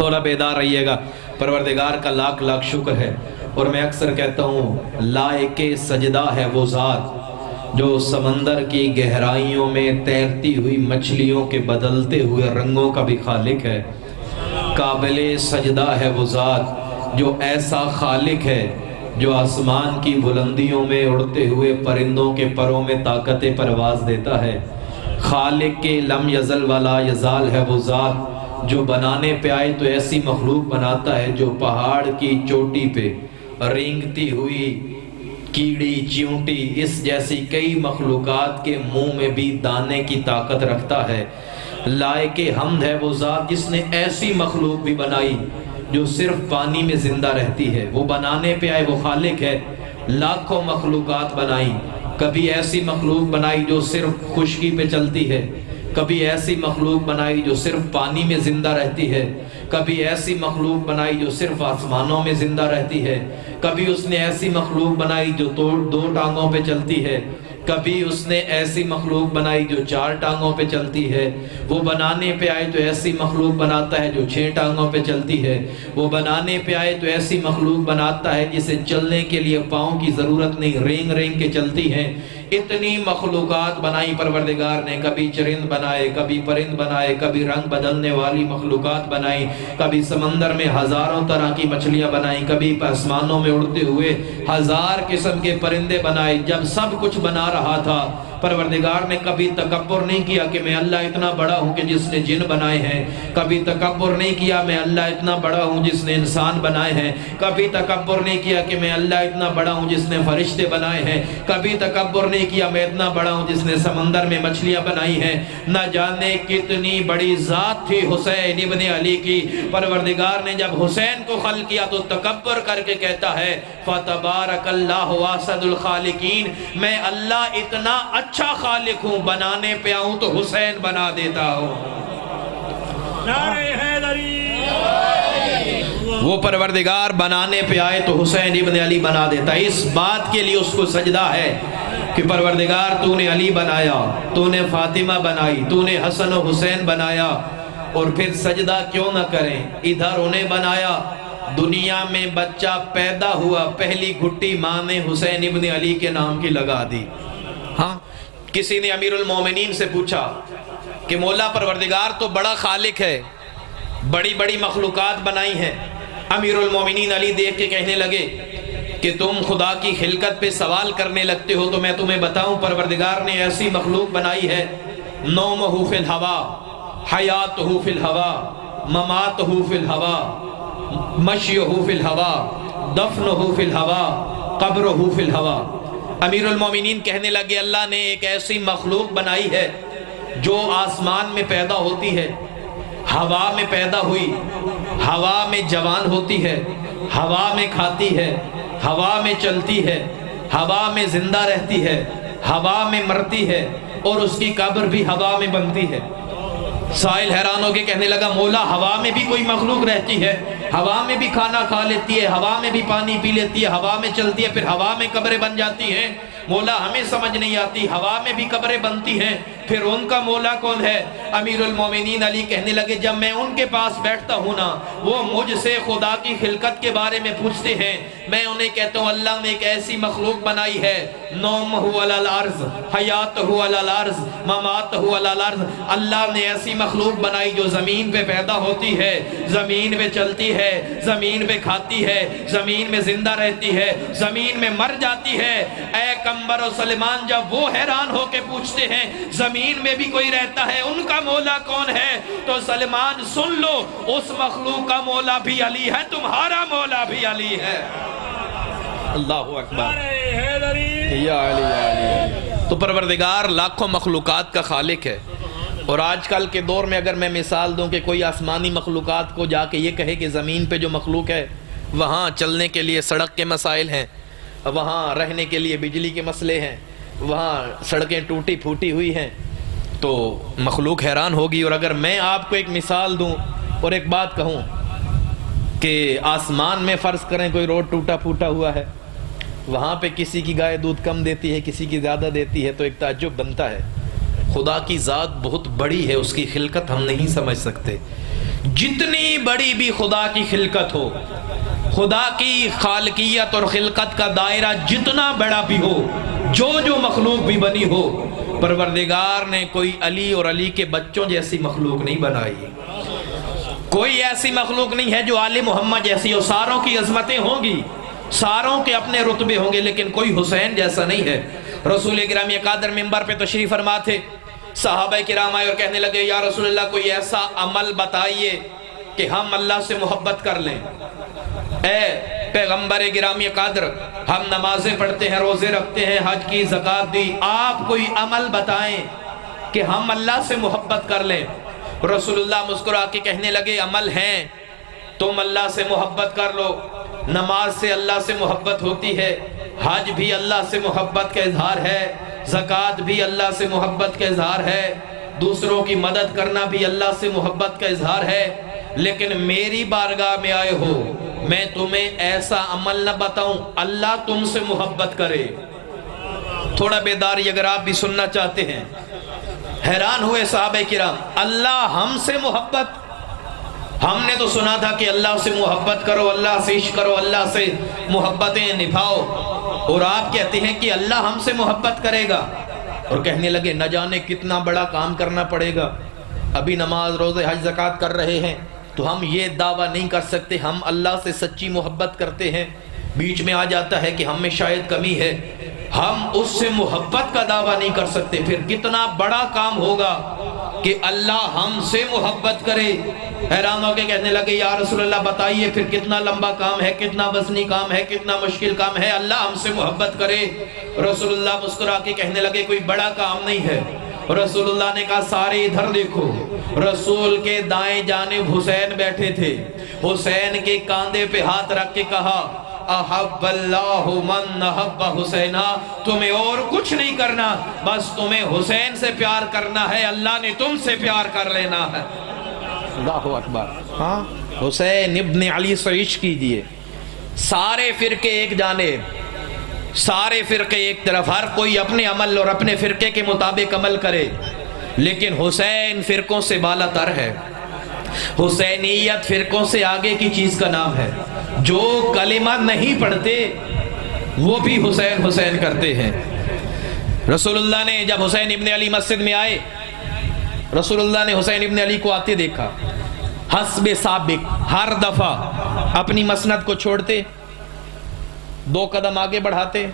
تھوڑا بیدار رہیے گا۔ پروردگار کا لاکھ لاکھ شکر ہے، اور میں اکثر کہتا ہوں لائق سجدہ ہے وہ ذات جو سمندر کی گہرائیوں میں تیرتی ہوئی مچھلیوں کے بدلتے ہوئے رنگوں کا بھی خالق ہے۔ قابل سجدہ ہے وہ ذات جو ایسا خالق ہے جو آسمان کی بلندیوں میں اڑتے ہوئے پرندوں کے پروں میں طاقت پرواز دیتا ہے۔ خالق کے لم یزل ولا یزال ہے وہ ذات جو بنانے پہ آئے تو ایسی مخلوق بناتا ہے جو پہاڑ کی چوٹی پہ رینگتی ہوئی کیڑی چیونٹی اس جیسی کئی مخلوقات کے منہ میں بھی دانے کی طاقت رکھتا ہے۔ لائق حمد ہے وہ ذات جس نے ایسی مخلوق بھی بنائی جو صرف پانی میں زندہ رہتی ہے۔ وہ بنانے پہ آئے وہ خالق ہے، لاکھوں مخلوقات بنائی، کبھی ایسی مخلوق بنائی جو صرف خشکی پہ چلتی ہے، کبھی ایسی مخلوق بنائی جو صرف پانی میں زندہ رہتی ہے، کبھی ایسی مخلوق بنائی جو صرف آسمانوں میں زندہ رہتی ہے، کبھی اس نے ایسی مخلوق بنائی جو دو ٹانگوں پہ چلتی ہے، کبھی اس نے ایسی مخلوق بنائی جو 4 ٹانگوں پہ چلتی ہے۔ وہ بنانے پہ آئے تو ایسی مخلوق بناتا ہے جو 6 ٹانگوں پہ چلتی ہے۔ وہ بنانے پہ آئے تو ایسی مخلوق بناتا ہے جسے چلنے کے لیے پاؤں کی ضرورت نہیں، رینگ رینگ کے چلتی ہیں۔ اتنی مخلوقات بنائی پروردگار نے، کبھی چرند بنائے، کبھی پرند بنائے، کبھی رنگ بدلنے والی مخلوقات بنائی، کبھی سمندر میں ہزاروں طرح کی مچھلیاں بنائیں، کبھی آسمانوں میں اڑتے ہوئے 1000 قسم کے پرندے بنائے۔ جب سب کچھ بنا رہا تھا پروردگار نے کبھی تکبر نہیں کیا کہ میں اللہ اتنا بڑا ہوں کہ جس نے جن بنائے ہیں، کبھی تکبر نہیں کیا میں اللہ اتنا بڑا ہوں جس نے انسان بنائے ہیں، کبھی تکبر نہیں کیا کہ میں اللہ اتنا بڑا ہوں جس نے فرشتے بنائے ہیں، کبھی تکبر نہیں کیا میں اتنا بڑا ہوں جس نے سمندر میں مچھلیاں بنائی ہیں۔ نہ جانے کتنی بڑی ذات تھی حسین ابن علی کی، پروردگار نے جب حسین کو خلق کیا تو تکبر کر کے کہتا ہے فَتَبَارَكَ اللَّهُ وَاسَدُ الْخَالِقِينَ، میں اللہ اتنا اچھا خالق ہوں، بنانے پہ آؤں تو حسین بنا دیتا ہوں۔ نعرہ حیدری، وہ پروردگار بنانے پہ آئے تو حسین ابن علی بنا دیتا ہے۔ اس بات کے لیے اس کو سجدہ ہے کہ پروردگار تو نے علی بنایا، تو نے فاطمہ بنائی، تو نے حسن و حسین بنایا، اور پھر سجدہ کیوں نہ کریں؟ ادھر انہیں بنایا، دنیا میں بچہ پیدا ہوا پہلی گھٹی ماں نے حسین ابن علی کے نام کی لگا دی۔ ہاں، کسی نے امیر المومنین سے پوچھا کہ مولا پروردگار تو بڑا خالق ہے، بڑی بڑی مخلوقات بنائی ہیں۔ امیر المومنین علی دیکھ کے کہنے لگے کہ تم خدا کی خلقت پہ سوال کرنے لگتے ہو تو میں تمہیں بتاؤں پروردگار نے ایسی مخلوق بنائی ہے، نومہ فی الہوا، حیاتہ فی الہوا، مماتہ فی الہوا، مشیہ فی الہوا، دفنہ فی الہوا، قبرہ فی الہوا۔ امیر المومنین کہنے لگے اللہ نے ایک ایسی مخلوق بنائی ہے جو آسمان میں پیدا ہوتی ہے، ہوا میں پیدا ہوئی، ہوا میں جوان ہوتی ہے، ہوا میں کھاتی ہے، ہوا میں چلتی ہے، ہوا میں زندہ رہتی ہے، ہوا میں مرتی ہے، اور اس کی قبر بھی ہوا میں بنتی ہے۔ سائل حیران ہو کے کہنے لگا مولا ہوا میں بھی کوئی مخلوق رہتی ہے، ہوا میں بھی کھانا کھا لیتی ہے، ہوا میں بھی پانی پی لیتی ہے، ہوا میں چلتی ہے، پھر ہوا میں قبریں بن جاتی ہیں؟ مولا ہمیں سمجھ نہیں آتی، ہوا میں بھی قبریں بنتی ہیں، پھر ان کا مولا کون ہے؟ امیر المومنین علی کہنے لگے جب میں ان کے پاس بیٹھتا ہوں نا، وہ مجھ سے خدا کی خلقت کے بارے میں پوچھتے ہیں، میں انہیں کہتا ہوں اللہ نے ایک ایسی مخلوق بنائی ہے، نومہ علی الارض، حیاتہ علی الارض، مماتہ علی الارض۔ اللہ نے ایسی مخلوق بنائی جو زمین پہ پیدا ہوتی ہے، زمین پہ چلتی ہے، زمین پہ کھاتی ہے، زمین میں زندہ رہتی ہے، زمین میں مر جاتی ہے۔ اے قمبر و سلیمان جب وہ حیران ہو کے پوچھتے ہیں زمین میں بھی کوئی رہتا ہے، ان کا مولا کون ہے؟ تو سلیمان سن لو، اس مخلوق کا مولا بھی علی ہے، تمہارا مولا بھی علی ہے۔ اللہ اکبر، یا علی یا علی۔ تو پروردگار لاکھوں مخلوقات کا خالق ہے، اور آج کل کے دور میں اگر میں مثال دوں کہ کوئی آسمانی مخلوقات کو جا کے یہ کہے کہ زمین پہ جو مخلوق ہے وہاں چلنے کے لیے سڑک کے مسائل ہیں، وہاں رہنے کے لیے بجلی کے مسئلے ہیں، وہاں سڑکیں ٹوٹی پھوٹی ہوئی ہیں، تو مخلوق حیران ہوگی۔ اور اگر میں آپ کو ایک مثال دوں اور ایک بات کہوں کہ آسمان میں فرض کریں کوئی روڈ ٹوٹا پھوٹا ہوا ہے، وہاں پہ کسی کی گائے دودھ کم دیتی ہے، کسی کی زیادہ دیتی ہے، تو ایک تعجب بنتا ہے۔ خدا کی ذات بہت بڑی ہے، اس کی خلقت ہم نہیں سمجھ سکتے۔ جتنی بڑی بھی خدا کی خلقت ہو، خدا کی خالقیت اور خلقت کا دائرہ جتنا بڑا بھی ہو، جو مخلوق بھی بنی ہو، پروردگار نے کوئی علی اور علی کے بچوں جیسی مخلوق نہیں بنائی. کوئی ایسی مخلوق نہیں ہے جو آل محمد جیسی ہو. ساروں کی عظمتیں ہوں گی، ساروں کے اپنے رتبے ہوں گے، لیکن کوئی حسین جیسا نہیں ہے. رسول گرامی قادر منبر پہ تشریف فرما تھے، صحابہ کرام آئے اور کہنے لگے یا رسول اللہ کوئی ایسا عمل بتائیے کہ ہم اللہ سے محبت کر لیں. اے پیغمبر گرامی قادر، ہم نمازیں پڑھتے ہیں، روزے رکھتے ہیں، حج کی، زکوٰۃ دی، آپ کوئی عمل بتائیں کہ ہم اللہ سے محبت کر لیں. رسول اللہ مسکرا کے کہنے لگے عمل ہیں، تم اللہ سے محبت کر لو. نماز سے اللہ سے محبت ہوتی ہے، حج بھی اللہ سے محبت کا اظہار ہے، زکوٰۃ بھی اللہ سے محبت کا اظہار ہے، دوسروں کی مدد کرنا بھی اللہ سے محبت کا اظہار ہے. لیکن میری بارگاہ میں آئے ہو، میں تمہیں ایسا عمل نہ بتاؤں اللہ تم سے محبت کرے. تھوڑا بیداری اگر آپ بھی سننا چاہتے ہیں. حیران ہوئے صحابہ کرام، اللہ ہم سے محبت؟ ہم نے تو سنا تھا کہ اللہ سے محبت کرو، اللہ سے عشق کرو، اللہ سے محبتیں نبھاؤ، اور آپ کہتے ہیں کہ اللہ ہم سے محبت کرے گا. اور کہنے لگے نہ جانے کتنا بڑا کام کرنا پڑے گا. ابھی نماز، روزے، حج، زکوٰۃ کر رہے ہیں تو ہم یہ دعویٰ نہیں کر سکتے ہم اللہ سے سچی محبت کرتے ہیں. بیچ میں آ جاتا ہے کہ ہم میں شاید کمی ہے، ہم اس سے محبت کا دعویٰ نہیں کر سکتے. پھر کتنا بڑا کام ہوگا کہ اللہ ہم سے محبت کرے. حیران ہو کے کہنے لگے یا رسول اللہ بتائیے پھر کتنا لمبا کام ہے، کتنا وزنی کام ہے، کتنا مشکل کام ہے اللہ ہم سے محبت کرے. رسول اللہ مسکرا کے کہنے لگے کوئی بڑا کام نہیں ہے. رسول اللہ نے کہا سارے ادھر دیکھو. رسول کے دائیں جانب حسین بیٹھے تھے. حسین کے کاندھے پہ ہاتھ رکھ کے کہا احب اللہ من احب حسینا، تمہیں اور کچھ نہیں کرنا، بس تمہیں حسین سے پیار کرنا ہے، اللہ نے تم سے پیار کر لینا ہے. اللہ اکبر. ہاں حسین ابن علی سے عشق کیجئے. سارے فرقے ایک جانب، سارے فرقے ایک طرف، ہر کوئی اپنے عمل اور اپنے فرقے کے مطابق عمل کرے، لیکن حسین فرقوں سے بالا تر ہے. حسینیت فرقوں سے آگے کی چیز کا نام ہے. جو کلمہ نہیں پڑھتے وہ بھی حسین حسین کرتے ہیں. رسول اللہ نے جب حسین ابن علی مسجد میں آئے، رسول اللہ نے حسین ابن علی کو آتے دیکھا. حسب سابق ہر دفعہ اپنی مسند کو چھوڑتے، 2 قدم آگے بڑھاتے،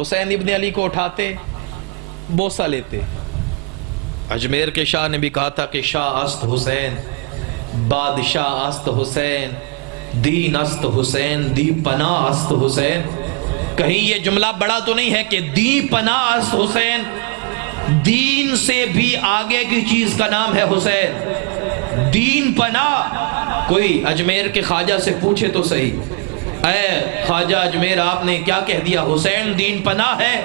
حسین ابن علی کو اٹھاتے، بوسہ لیتے. اجمیر کے شاہ نے بھی کہا تھا کہ شاہ است حسین، بادشاہ است حسین، دین است حسین، دی پناہ است حسین. کہیں یہ جملہ بڑا تو نہیں ہے کہ دی پناہ است حسین؟ دین سے بھی آگے کی چیز کا نام ہے حسین. دین پناہ. کوئی اجمیر کے خواجہ سے پوچھے تو صحیح، اے خواجہ اجمیر آپ نے کیا کہہ دیا، حسین دین پناہ ہے؟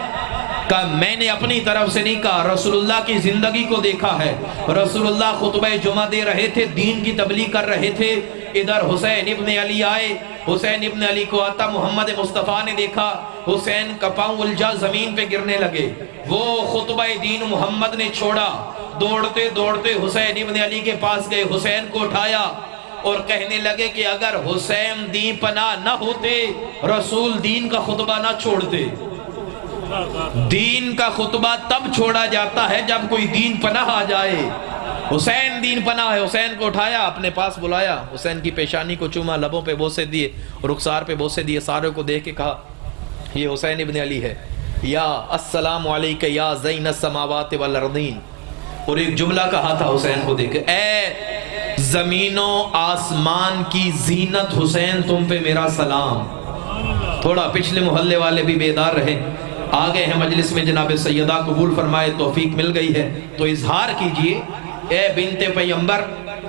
کہ میں نے اپنی طرف سے نہیں کہا، رسول اللہ کی زندگی کو دیکھا ہے. رسول اللہ خطبہ جمعہ دے رہے تھے، دین کی تبلیغ کر رہے تھے. ادھر حسین ابن علی آئے، حسین ابن علی کو آتا محمد مصطفیٰ نے دیکھا، حسین کا پاؤں الجھا زمین پہ گرنے لگے. وہ خطبہ دین محمد نے چھوڑا، دوڑتے دوڑتے حسین ابن علی کے پاس گئے، حسین کو اٹھایا اور کہنے لگے کہ اگر حسین دین پناہ نہ ہوتے رسول دین کا خطبہ نہ چھوڑتے. دین کا خطبہ تب چھوڑا جاتا ہے جب کوئی دین پناہ آ جائے. حسین دین پناہ ہے. حسین کو اٹھایا، اپنے پاس بلایا، حسین کی پیشانی کو چوما، لبوں پہ بوسے دیے، رخسار پہ بوسے دیے، سارے کو دیکھ کے کہا یہ حسین ابن علی ہے. یا السلام علیکہ یا زین السماوات والارضین. اور ایک جملہ کہا تھا حسین کو دیکھ کے، اے زمین و آسمان کی زینت حسین تم پہ میرا سلام. تھوڑا پچھلے محلے والے بھی بیدار رہے. آ گئے ہیں مجلس میں، جناب سیدہ قبول فرمائے، توفیق مل گئی ہے تو اظہار کیجئے. اے بنت پیغمبر،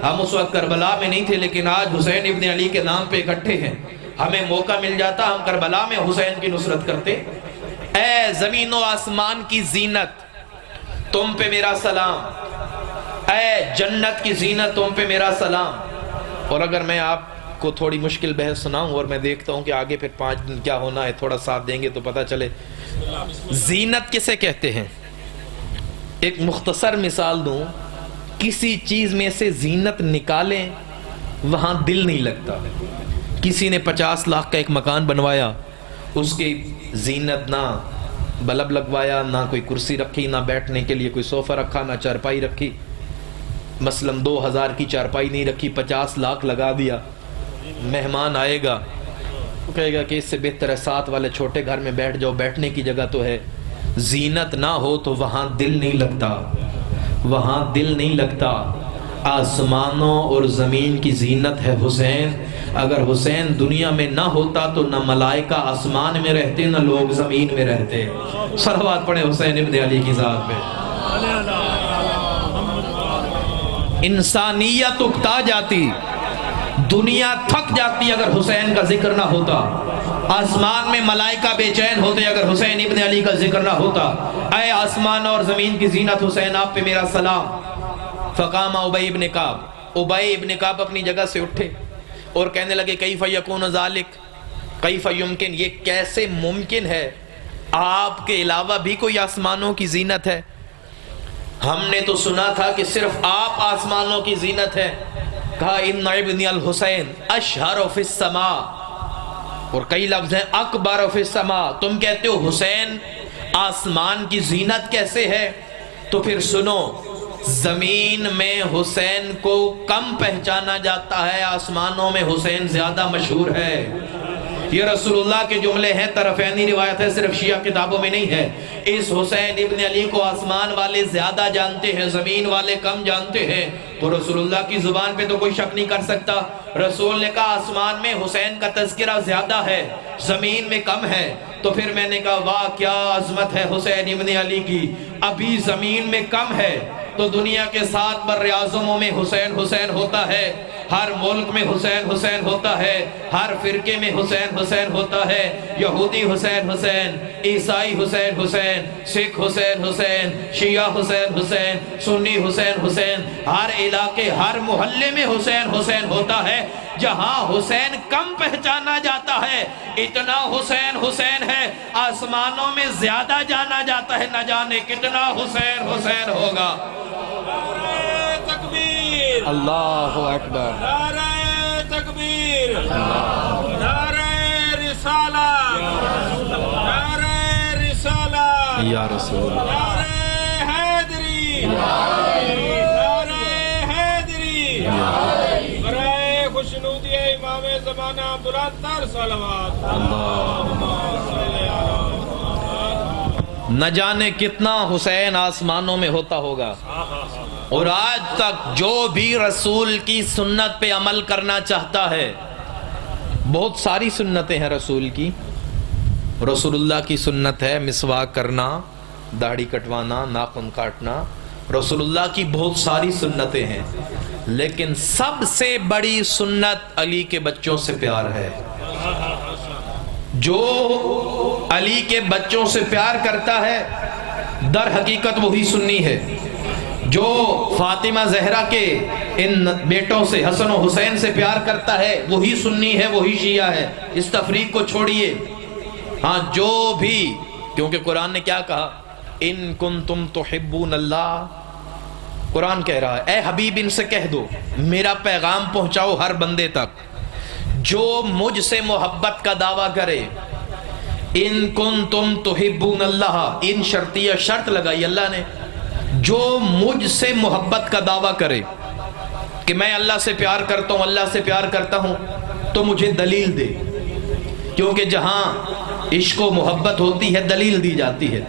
ہم اس وقت کربلا میں نہیں تھے لیکن آج حسین ابن علی کے نام پہ اکٹھے ہیں. ہمیں موقع مل جاتا ہم کربلا میں حسین کی نصرت کرتے. اے زمین و آسمان کی زینت تم پہ میرا سلام، اے جنت کی زینت تم پہ میرا سلام. اور اگر میں آپ کو تھوڑی مشکل بحث سناؤں، اور میں دیکھتا ہوں کہ آگے پھر 5 دن کیا ہونا ہے، تھوڑا ساتھ دیں گے تو پتہ چلے. زینت کسے کہتے ہیں؟ ایک مختصر مثال دوں. کسی چیز میں سے زینت نکالیں وہاں دل نہیں لگتا. کسی نے 50 لاکھ کا ایک مکان بنوایا, اس کی زینت نہ بلب لگوایا, نہ کوئی کرسی رکھی, نہ بیٹھنے کے لیے کوئی صوفہ رکھا, نہ چارپائی رکھی, مثلا 2000 کی چارپائی نہیں رکھی, 50 لاکھ لگا دیا. مہمان آئے گا, وہ کہے گا کہ اس سے بہتر ہے 7 والے چھوٹے گھر میں بیٹھ جاؤ, بیٹھنے کی جگہ تو ہے. زینت نہ ہو تو وہاں دل نہیں لگتا, وہاں دل نہیں لگتا. آسمانوں اور زمین کی زینت ہے حسین. اگر حسین دنیا میں نہ ہوتا تو نہ ملائکہ آسمان میں رہتے, نہ لوگ زمین میں رہتے. صلوات پڑھیں حسین ابن علی کی ذات پہ. انسانیت اکتا جاتی, دنیا تھک جاتی اگر حسین کا ذکر نہ ہوتا. آسمان میں ملائکہ بے چین ہوتے اگر حسین ابن علی کا ذکر نہ ہوتا. اے آسمان اور زمین کی زینت حسین, آپ پہ میرا سلام. فقام ابی ابن کعب, ابی ابن کعب اپنی جگہ سے اٹھے اور کہنے لگے کیف یکون ذالک, کیف یمکن, یہ کیسے ممکن ہے, آپ کے علاوہ بھی کوئی آسمانوں کی زینت ہے؟ ہم نے تو سنا تھا کہ صرف آپ آسمانوں کی زینت ہے. کہا ان ابن الحسین اشہر فی السماء, اور کئی لفظ ہیں اکبر فی السماء. تم کہتے ہو حسین آسمان کی زینت کیسے ہے؟ تو پھر سنو, زمین میں حسین کو کم پہچانا جاتا ہے, آسمانوں میں حسین زیادہ مشہور ہے. یہ رسول اللہ کے جملے ہیں, طرفینی روایت ہے, صرف شیعہ کتابوں میں نہیں ہے. اس حسین ابن علی کو آسمان والے زیادہ جانتے ہیں, زمین والے کم جانتے ہیں. تو رسول اللہ کی زبان پہ تو کوئی شک نہیں کر سکتا. رسول نے کہا آسمان میں حسین کا تذکرہ زیادہ ہے, زمین میں کم ہے. تو پھر میں نے کہا واہ کیا عظمت ہے حسین ابن علی کی, ابھی زمین میں کم ہے تو دنیا کے 7 بر اعظموں میں حسین حسین ہوتا ہے, ہر ملک میں حسین حسین ہوتا ہے, ہر فرقے میں حسین حسین ہوتا ہے. یہودی حسین حسین, عیسائی حسین حسین, سکھ حسین حسین, شیعہ حسین حسین, سنی حسین حسین, ہر علاقے ہر محلے میں حسین حسین ہوتا ہے. جہاں حسین کم پہچانا جاتا ہے, اتنا حسین حسین ہے آسمانوں میں زیادہ جانا جاتا ہے, نہ جانے کتنا حسین حسین ہوگا. تکبیر, اللہ اکبر, نعرہ تکبیر, نعرہ رسالت, نعرہ رسالت, یا رسول اللہ, نعرہ حیدری, نعرہ حیدری, برائے خوشنودی امام زمانہ بلند تر صلوات. نہ جانے کتنا حسین آسمانوں میں ہوتا ہوگا. اور آج تک جو بھی رسول کی سنت پہ عمل کرنا چاہتا ہے, بہت ساری سنتیں ہیں رسول کی. رسول اللہ کی سنت ہے مسواک کرنا, داڑھی کٹوانا, ناخن کاٹنا. رسول اللہ کی بہت ساری سنتیں ہیں, لیکن سب سے بڑی سنت علی کے بچوں سے پیار ہے. جو علی کے بچوں سے پیار کرتا ہے در حقیقت وہی سنی ہے. جو فاطمہ زہرا کے ان بیٹوں سے حسن و حسین سے پیار کرتا ہے وہی سنی ہے, وہی شیعہ ہے. اس تفریق کو چھوڑیے. ہاں جو بھی, کیونکہ قرآن نے کیا کہا, ان کنتم تحبون اللہ, قرآن کہہ رہا ہے اے حبیب ان سے کہہ دو میرا پیغام پہنچاؤ ہر بندے تک, جو مجھ سے محبت کا دعویٰ کرے. ان کنتم تحبون اللہ, ان شرطیہ شرط لگائی اللہ نے, جو مجھ سے محبت کا دعویٰ کرے کہ میں اللہ سے پیار کرتا ہوں, اللہ سے پیار کرتا ہوں, تو مجھے دلیل دے. کیونکہ جہاں عشق و محبت ہوتی ہے دلیل دی جاتی ہے.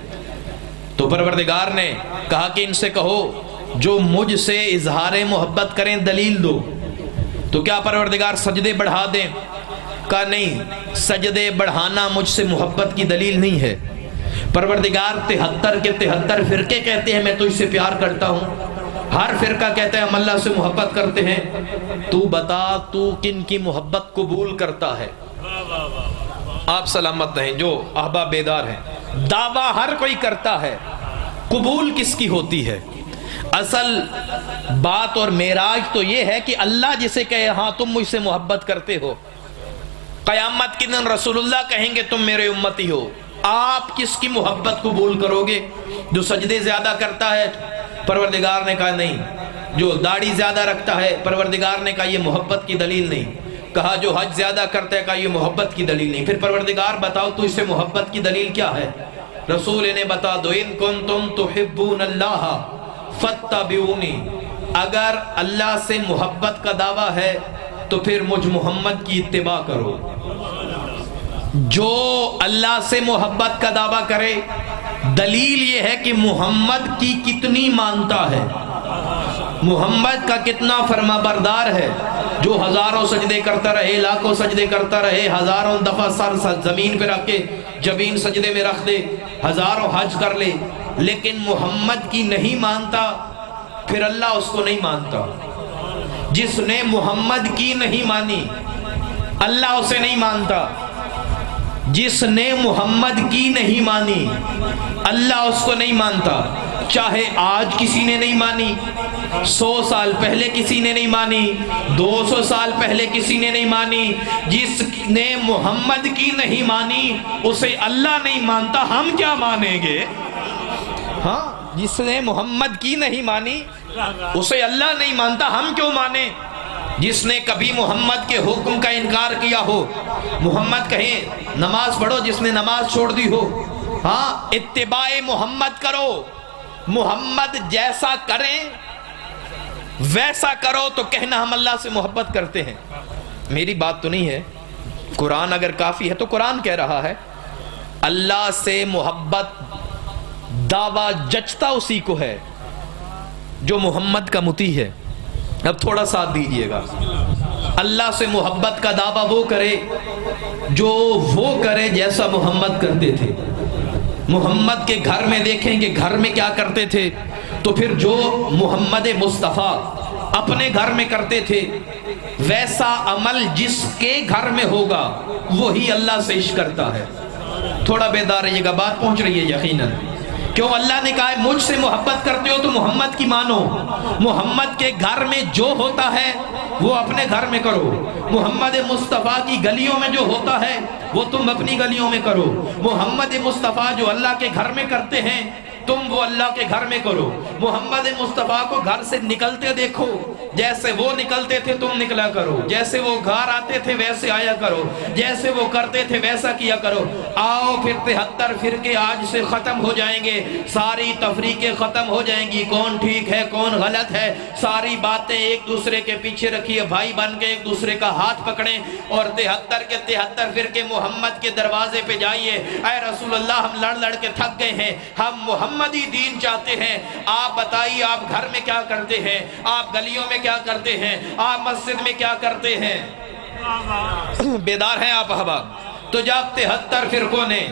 تو پروردگار نے کہا کہ ان سے کہو جو مجھ سے اظہار محبت کریں دلیل دو. تو کیا پروردگار سجدے بڑھا دیں؟ کہا نہیں, سجدے بڑھانا مجھ سے محبت کی دلیل نہیں ہے. پروردگار 73 کے 73 فرقے کہتے ہیں میں تو اس سے پیار کرتا ہوں, ہر فرقہ کہتا ہے ہم اللہ سے محبت کرتے ہیں. تو بتا تو کن کی محبت قبول کرتا ہے؟ آپ سلامت رہیں جو احباب بیدار ہیں. دعویٰ ہر کوئی کرتا ہے, قبول کس کی ہوتی ہے؟ اصل بات اور معراج تو یہ ہے کہ اللہ جسے کہے ہاں تم مجھ سے محبت کرتے ہو, قیامت کے دن رسول اللہ کہیں گے تم میرے امتی ہو, آپ کس کی محبت قبول کرو گے؟ جو سجدے زیادہ کرتا ہے؟ پروردگار نے کہا نہیں, جو داڑھی زیادہ رکھتا ہے، پروردگار نے کہا یہ محبت کی دلیل نہیں۔ کہا جو حج زیادہ کرتا ہے، کہا یہ محبت کی دلیل نہیں۔ پھر پروردگار بتاؤ تو اس سے محبت کی دلیل کیا ہے؟ رسول نے بتا دو، ان کنتم تحبون اللہ فاتبعونی، اگر اللہ سے محبت کا دعویٰ ہے تو پھر مجھ محمد کی اتباع کرو۔ جو اللہ سے محبت کا دعویٰ کرے، دلیل یہ ہے کہ محمد کی کتنی مانتا ہے، محمد کا کتنا فرما بردار ہے، جو ہزاروں سجدے کرتا رہے، لاکھوں سجدے کرتا رہے، ہزاروں دفعہ سر زمین پہ رکھ کے جبین سجدے میں رکھ دے، ہزاروں حج کر لے، لیکن محمد کی نہیں مانتا، پھر اللہ اس کو نہیں مانتا۔ جس نے محمد کی نہیں مانی، اللہ اسے نہیں مانتا۔ جس نے محمد کی نہیں مانی، اللہ اس کو نہیں مانتا، چاہے آج کسی نے نہیں مانی، 100 سال پہلے کسی نے نہیں مانی، 200 سال پہلے کسی نے نہیں مانی۔ جس نے محمد کی نہیں مانی اسے اللہ نہیں مانتا، ہم کیا مانیں گے؟ ہاں، جس نے محمد کی نہیں مانی اسے اللہ نہیں مانتا، ہم کیوں مانیں؟ جس نے کبھی محمد کے حکم کا انکار کیا ہو، محمد کہیں نماز پڑھو، جس نے نماز چھوڑ دی ہو، ہاں اتباع محمد کرو، محمد جیسا کریں ویسا کرو، تو کہنا ہم اللہ سے محبت کرتے ہیں۔ میری بات تو نہیں ہے، قرآن اگر کافی ہے تو قرآن کہہ رہا ہے اللہ سے محبت دعویٰ جچتا اسی کو ہے جو محمد کا مطیع ہے۔ اب تھوڑا ساتھ دیجئے گا، اللہ سے محبت کا دعویٰ وہ کرے جو وہ کرے جیسا محمد کرتے تھے۔ محمد کے گھر میں دیکھیں کہ گھر میں کیا کرتے تھے، تو پھر جو محمد مصطفیٰ اپنے گھر میں کرتے تھے ویسا عمل جس کے گھر میں ہوگا وہی اللہ سے عشق کرتا ہے۔ تھوڑا بیدار رہیے گا، بات پہنچ رہی ہے یقیناً۔ کیوں اللہ نے کہا ہے مجھ سے محبت کرتے ہو تو محمد کی مانو، محمد کے گھر میں جو ہوتا ہے وہ اپنے گھر میں کرو، محمد مصطفیٰ کی گلیوں میں جو ہوتا ہے وہ تم اپنی گلیوں میں کرو، محمد مصطفیٰ جو اللہ کے گھر میں کرتے ہیں تم وہ اللہ کے گھر میں کرو۔ محمد مصطفیٰ کو گھر سے نکلتے دیکھو، جیسے وہ نکلتے تھے تم نکلا کرو، جیسے وہ گھر آتے تھے ویسے آیا کرو، جیسے وہ کرتے تھے ویسا کیا کرو۔ آؤ پھر 73 فرقے آج سے ختم ہو جائیں گے، ساری تفریقیں ختم ہو جائیں گی، کون ٹھیک ہے کون غلط ہے، ساری باتیں ایک دوسرے کے پیچھے رکھیے، بھائی بن کے ایک دوسرے کا ہاتھ پکڑیں اور 73 کے 73 فرقے محمد کے دروازے پہ جائیے۔ اے رسول اللہ ہم لڑ لڑ کے تھک گئے ہیں، ہم محمدی دین چاہتے ہیں، آپ بتائیے آپ گھر میں کیا کرتے ہیں، آپ گلیوں میں کیا کرتے ہیں، آپ مسجد میں کیا کرتے ہیں؟ بیدار ہیں آپ احباب؟ تو جب 73 فرقوں نے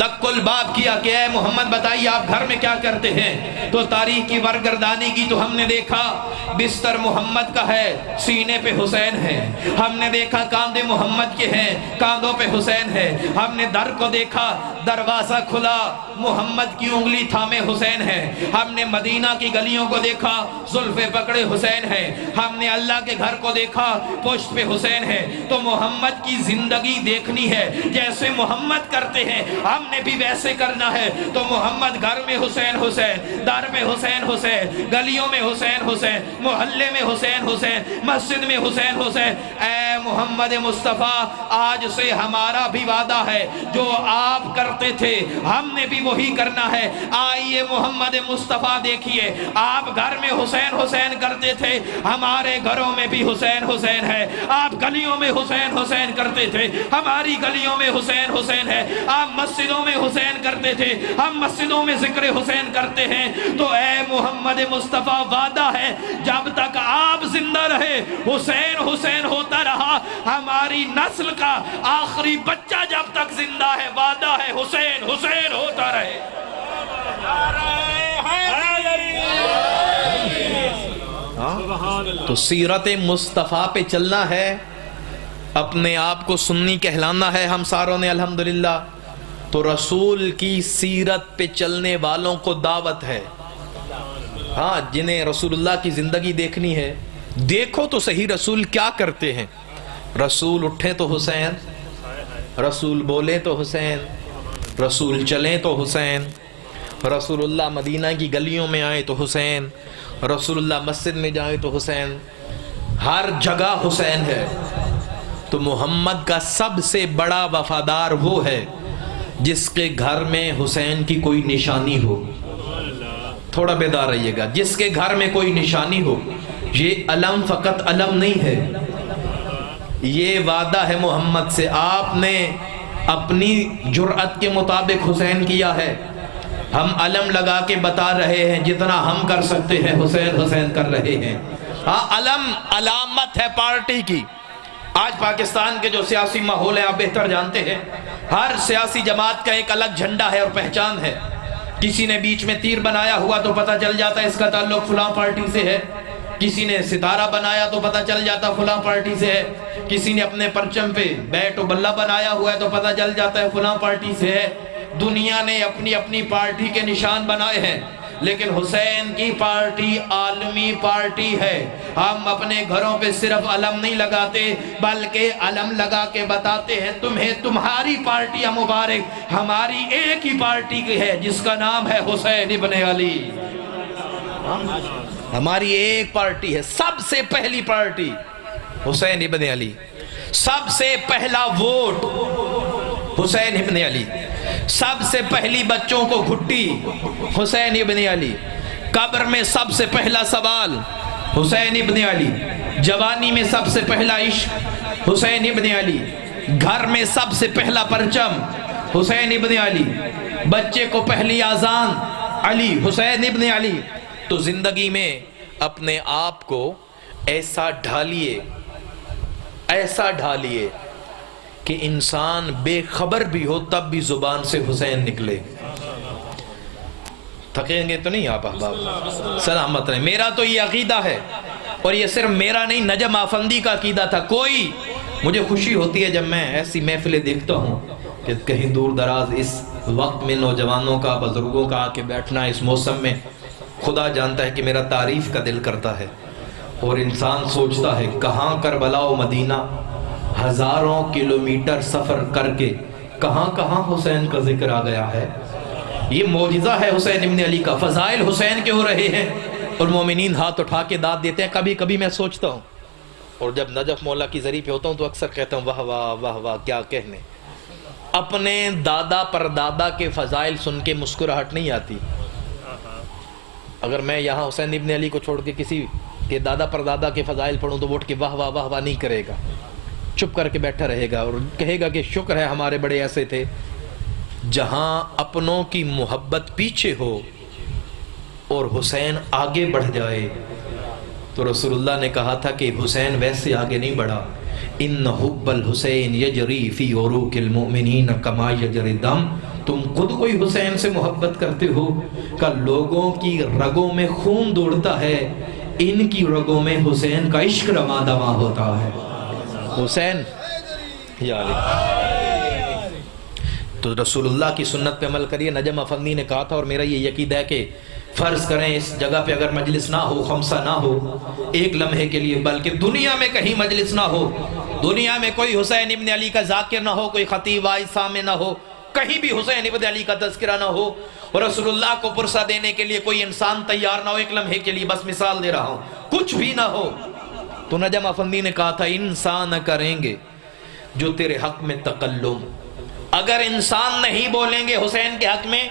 دق الباب کیا کہ اے محمد بتائیے آپ گھر میں کیا کرتے ہیں، تو تاریخ کی ورگردانی کی تو ہم نے دیکھا بستر محمد کا ہے، سینے پہ حسین ہے، ہم نے دیکھا کاندھے محمد کے ہیں، کاندھوں پہ حسین ہے، ہم نے در کو دیکھا دروازہ کھلا محمد کی انگلی تھامے حسین ہے، ہم نے مدینہ کی گلیوں کو دیکھا زلفیں پکڑے حسین ہے، ہم نے اللہ کے گھر کو دیکھا پشت پہ حسین ہے۔ تو محمد کی زندگی دیکھنی ہے، جیسے محمد کرتے ہیں ہم نے بھی ویسے کرنا ہے۔ تو محمد گھر میں حسین حسین، در میں حسین حسین، گلیوں میں حسین حسین، محلے میں حسین حسین، مسجد میں حسین حسین۔ اے محمد مصطفیٰ آج سے ہمارا بھی وعدہ ہے، جو آپ کرتے تھے ہم نے بھی وہی کرنا ہے۔ آئیے محمد مصطفیٰ دیکھیے، آپ گھر میں حسین حسین کرتے تھے، ہمارے گھروں میں بھی حسین حسین ہے۔ آپ گلیوں میں حسین حسین کرتے تھے، ہماری گلیوں میں حسین حسین ہے۔ آپ مسجدوں میں حسین کرتے تھے، ہم مسجدوں میں ذکر حسین کرتے ہیں۔ تو اے محمد مصطفیٰ وعدہ ہے جب تک آپ زندہ رہے حسین حسین ہوتا رہا، ہماری نسل کا آخری بچہ جب تک زندہ ہے وعدہ ہے حسین حسین ہوتا رہے۔ تو سیرت مصطفیٰ پہ چلنا ہے، اپنے آپ کو سنی کہلانا ہے ہم ساروں نے الحمدللہ، تو رسول کی سیرت پہ چلنے والوں کو دعوت ہے۔ ہاں جنہیں رسول اللہ کی زندگی دیکھنی ہے دیکھو تو صحیح رسول کیا کرتے ہیں۔ رسول اٹھیں تو حسین، رسول بولیں تو حسین، رسول چلیں تو حسین، رسول اللہ مدینہ کی گلیوں میں آئے تو حسین، رسول اللہ مسجد میں جائیں تو حسین، ہر جگہ حسین ہے. تو محمد کا سب سے بڑا وفادار وہ ہے جس کے گھر میں حسین کی کوئی نشانی ہو. تھوڑا بیدار رہیے گا. جس کے گھر میں کوئی نشانی ہو. یہ علم فقط علم نہیں ہے، یہ وعدہ ہے محمد سے. آپ نے اپنی جرأت کے مطابق حسین کیا ہے. ہم علم لگا کے بتا رہے ہیں جتنا ہم کر سکتے ہیں حسین حسین کر رہے ہیں. ہاں، علم علامت ہے پارٹی کی. آج پاکستان کے جو سیاسی ماحول ہے آپ بہتر جانتے ہیں، ہر سیاسی جماعت کا ایک الگ جھنڈا ہے اور پہچان ہے. کسی نے بیچ میں تیر بنایا ہوا تو پتہ چل جاتا ہے اس کا تعلق فلاں پارٹی سے ہے. کسی نے ستارہ بنایا تو پتہ چل جاتا فلاں پارٹی سے ہے. کسی نے اپنے پرچم پہ بیٹ و بلہ بنایا ہوا ہے تو پتہ چل جاتا ہے فلاں پارٹی سے ہے. دنیا نے اپنی اپنی پارٹی کے نشان بنائے ہیں، لیکن حسین کی پارٹی عالمی پارٹی ہے. ہم اپنے گھروں پہ صرف علم نہیں لگاتے بلکہ علم لگا کے بتاتے ہیں تمہیں تمہاری پارٹی مبارک ہماری ایک ہی پارٹی کی ہے جس کا نام ہے حسین ابن علی. ہماری ایک پارٹی ہے. سب سے پہلی پارٹی حسین ابن علی. سب سے پہلا ووٹ حسین ابن علی. سب سے پہلی بچوں کو گھٹی حسین ابن علی. قبر میں سب سے پہلا سوال حسین ابن علی. جوانی میں سب سے پہلا عشق حسین ابن علی. گھر میں سب سے پہلا پرچم حسین ابن علی. بچے کو پہلی اذان علی حسین ابن علی. تو زندگی میں اپنے آپ کو ایسا ڈھالیے کہ انسان بے خبر بھی ہو تب بھی زبان سے حسین نکلے. تھکیں گے تو نہیں آپ احباب؟ سلامت رہیں. میرا تو یہ عقیدہ ہے، اور یہ صرف میرا نہیں، نجم آفندی کا عقیدہ تھا. کوئی مجھے خوشی ہوتی ہے جب میں ایسی محفلیں دیکھتا ہوں کہ کہیں دور دراز اس وقت میں نوجوانوں کا، بزرگوں کا آ کے بیٹھنا اس موسم میں. خدا جانتا ہے کہ میرا تعریف کا دل کرتا ہے، اور انسان سوچتا ہے کہاں کربلا و مدینہ ہزاروں کلومیٹر سفر کر کے کہاں کہاں حسین کا ذکر آ گیا ہے. یہ معجزہ ہے حسین ابن علی کا. فضائل حسین کے ہو رہے ہیں اور مومنین ہاتھ اٹھا کے داد دیتے ہیں. کبھی کبھی میں سوچتا ہوں، اور جب نجف مولا کی زری پہ ہوتا ہوں تو اکثر کہتا ہوں واہ واہ واہ واہ کیا کہنے. اپنے دادا پر دادا کے فضائل سن کے مسکراہٹ نہیں آتی. اگر میں یہاں حسین ابن علی کو چھوڑ کے کسی کے دادا پر دادا کے فضائل پڑھوں تو ووٹ کے واہ واہ واہ واہ نہیں کرے گا، چپ کر کے بیٹھا رہے گا اور کہے گا کہ شکر ہے ہمارے بڑے ایسے تھے. جہاں اپنوں کی محبت پیچھے ہو اور حسین آگے بڑھ جائے تو رسول اللہ نے کہا تھا کہ حسین ویسے آگے نہیں بڑھا. ان حب الحسین یجری فی عروق المؤمنین کما یجری الدم. تم خود کوئی حسین سے محبت کرتے ہو کہ لوگوں کی رگوں میں خون دوڑتا ہے، ان کی رگوں میں حسین کا عشق رواں دواں ہوتا ہے. حسین یا علی. تو رسول اللہ کی سنت پہ عمل کریے. نجم افندی نے کہا تھا، اور میرا یہ یقین ہے کہ فرض کریں اس جگہ پہ اگر مجلس نہ ہو، خمسہ نہ ہو ایک لمحے کے لیے، بلکہ دنیا میں کہیں مجلس نہ ہو، دنیا میں کوئی حسین ابن علی کا ذاکر نہ ہو، کوئی خطیب آئی سامنے نہ ہو، کہیں بھی حسین ابن علی کا تذکرہ نہ ہو، اور رسول اللہ کو پرسہ دینے کے لیے کوئی انسان تیار نہ ہو ایک لمحے کے لیے، بس مثال دے رہا ہوں، کچھ بھی نہ ہو، تو نجم افندی نے کہا تھا انسان کریں گے جو تیرے حق میں تکلم. اگر انسان نہیں بولیں گے حسین کے حق میں،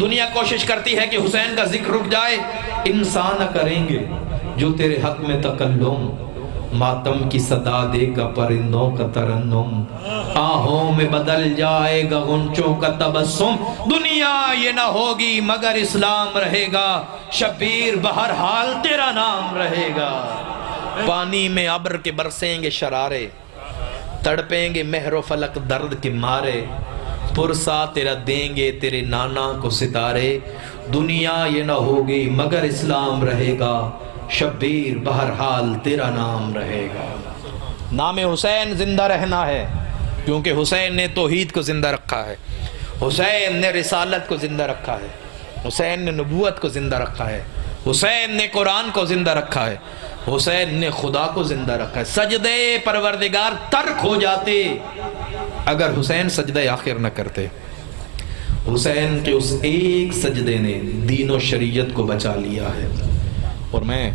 دنیا کوشش کرتی ہے کہ حسین کا ذکر رک جائے. انسان کریں گے جو تیرے حق میں تکلم، ماتم کی صدا دے گا پرندوں کا ترنم، آہوں میں بدل جائے گا غنچوں کا تبسم. دنیا یہ نہ ہوگی مگر اسلام رہے گا، شبیر بہرحال تیرا نام رہے گا. پانی میں ابر کے برسیں گے شرارے، تڑپیں گے مہر و فلک درد کے مارے، پرسا تیرا دیں گے تیرے نانا کو ستارے. دنیا یہ نہ ہوگی مگر اسلام رہے گا، شبیر بہرحال تیرا نام رہے گا. نام حسین زندہ رہنا ہے، کیونکہ حسین نے توحید کو زندہ رکھا ہے، حسین نے رسالت کو زندہ رکھا ہے، حسین نے نبوت کو زندہ رکھا ہے، حسین نے قرآن کو زندہ رکھا ہے، حسین نے خدا کو زندہ رکھا ہے. سجدے پروردگار ترک ہو جاتے اگر حسین سجدہ آخر نہ کرتے. حسین کے اس ایک سجدے نے دین و شریعت کو بچا لیا ہے. اور میں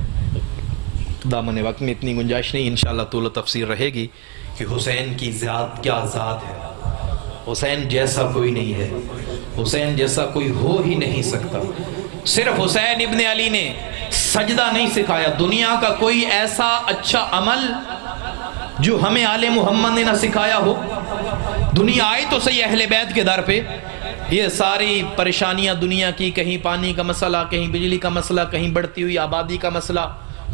دامن وقت میں اتنی گنجائش نہیں، انشاءاللہ طول و تفسیر رہے گی، کہ حسین کی ذات کیا ذات ہے۔ حسین جیسا کوئی نہیں ہے، حسین جیسا کوئی ہو ہی نہیں سکتا۔ صرف حسین ابن علی نے سجدہ نہیں سکھایا، دنیا کا کوئی ایسا اچھا عمل جو ہمیں آل محمد نے نہ سکھایا ہو۔ دنیا آئی تو صحیح اہل بیت کے در پہ، یہ ساری پریشانیاں دنیا کی، کہیں پانی کا مسئلہ، کہیں بجلی کا مسئلہ، کہیں بڑھتی ہوئی آبادی کا مسئلہ،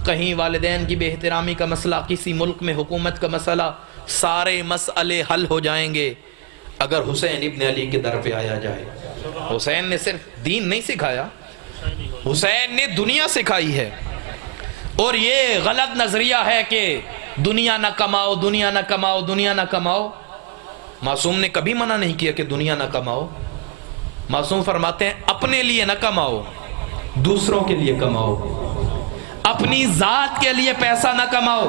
کہیں والدین کی بے احترامی کا مسئلہ، کسی ملک میں حکومت کا مسئلہ، سارے مسئلے حل ہو جائیں گے اگر حسین ابن علی کے در پہ آیا جائے۔ حسین نے صرف دین نہیں سکھایا، حسین نے دنیا سکھائی ہے۔ اور یہ غلط نظریہ ہے کہ دنیا نہ کماؤ، دنیا نہ کماؤ، دنیا نہ کماؤ۔ معصوم نے کبھی منع نہیں کیا کہ دنیا نہ کماؤ۔ معصوم فرماتے ہیں اپنے لیے نہ کماؤ، دوسروں کے لیے کماؤ۔ اپنی ذات کے لیے پیسہ نہ کماؤ،